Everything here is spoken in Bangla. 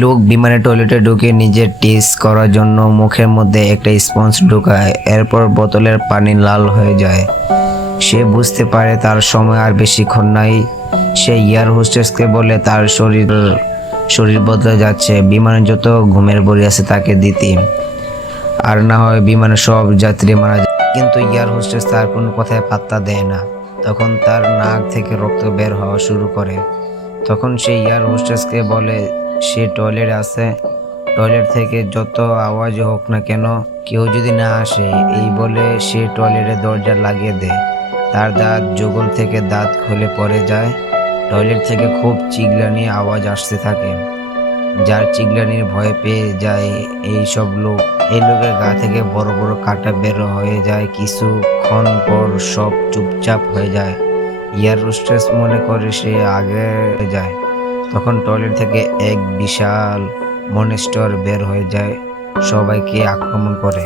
লোক বিমানের টয়লেটে ঢুকে নিজের টেস্ট করার জন্য মুখের মধ্যে একটা স্পঞ্জ ঢুকায়, এরপর বোতলের পানি লাল হয়ে যায়। সে বুঝতে পারে তার সময় আর বেশিক্ষণ নাই। সে এয়ার হোস্টেসকে বলে তার শরীর বদলে যাচ্ছে, বিমানে যত ঘুমের বড়ি আছে তাকে দিতে, আর না হয় বিমানের সব যাত্রী মারা যায়। কিন্তু এয়ার হোস্টেস তার কোনো কথায় পাত্তা দেয় না। তখন তার নাক থেকে রক্ত বের হওয়া শুরু করে। তখন সে এয়ার হোস্টেসকে বলে সে টয়লেটে আছে, টয়লেট থেকে যত আওয়াজ হোক না কেন কেউ যদি না আসে, এই বলে সে টয়লেটের দরজা লাগিয়ে দেয়। তার দাঁত যুগল থেকে দাঁত খুলে পড়ে যায়। টয়লেট থেকে খুব চিল্লানি আওয়াজ আসতে থাকে, যার চিল্লানির ভয় পেয়ে যায় এই লোকের গা থেকে বড় বড় কাঁটা বের হয়ে যায়। কিছুক্ষণ পর সব চুপচাপ হয়ে যায়। এয়ার হোস্টেস মনে করে সে আগে যায়। তখন টয়লেট থেকে এক বিশাল মনস্টার বের হয়ে যায়, সবাইকে আক্রমণ করে।